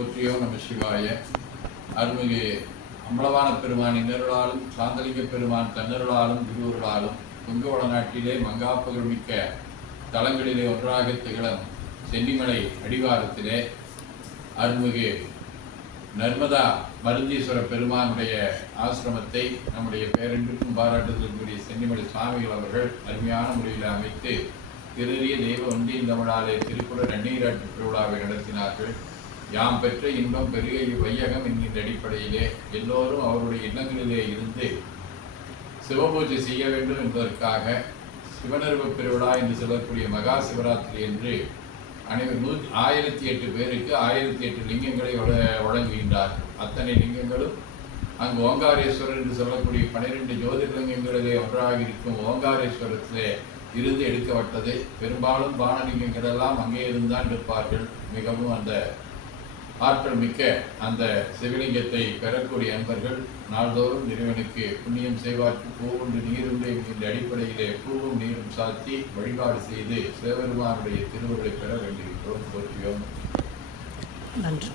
போற்றியோ நம சிவாய. அருள்மிகு அம்பலவான பெருமான் இன்னருளாலும் சாந்தலிங்க பெருமான் தன்னருளாலும் திருவுருளாலும் கொங்கவள நாட்டிலே மங்காப்புகள் மிக்க தலங்களிலே ஒன்றாக திகழும் சென்னிமலை அடிவாரத்திலே அருள்மிகு நர்மதா மருந்தீஸ்வர பெருமானுடைய ஆசிரமத்தை நம்முடைய பேரன்பிற்கும் பாராட்டுதற்குரிய சென்னிமலை சுவாமிகள் அவர்கள் அருமையான முறையில் அமைத்து திருறிய தெய்வ ஒன்றியின் தமிழாலே திருக்குறள் நன்னீராட்டு திருவிழாவை நடத்தினார்கள். யாம் பெற்ற இன்பம் பெரிய வையகம் என்கின்ற அடிப்படையிலே எல்லோரும் அவருடைய இல்லங்களிலே இருந்து சிவபூஜை செய்ய வேண்டும் என்பதற்காக சிவனருவ பெருவிழா என்று சொல்லக்கூடிய மகா சிவராத்திரி என்று அனைவர் நூ ஆயிரத்தி எட்டு பேருக்கு ஆயிரத்தி எட்டு லிங்கங்களை வழங்குகின்றார். அத்தனை லிங்கங்களும் அங்கு ஓங்காரேஸ்வரர் என்று சொல்லக்கூடிய பன்னிரெண்டு ஜோதிர்லிங்கங்களிலே ஒன்றாக இருக்கும் ஓங்காரேஸ்வரத்திலே இருந்து எடுக்கப்பட்டது. பெரும்பாலும் பானலிங்கங்களெல்லாம் அங்கே இருந்தான் இருப்பார்கள். மிகவும் அந்த ஆற்றல் மிக்க அந்த சிவலிங்கத்தை பெறக்கூடிய அன்பர்கள் நாள்தோறும் இறைவனுக்கு புண்ணியம் செய்வார்க்கு பூவுண்டு நீருண்டு என்கின்ற அடிப்படையிலே பூவும் நீரும் சாத்தி வழிபாடு செய்து சிவபெருமானுடைய திருவுருளை பெற வேண்டியிருக்கிறோம். போற்றியோம் நன்றி.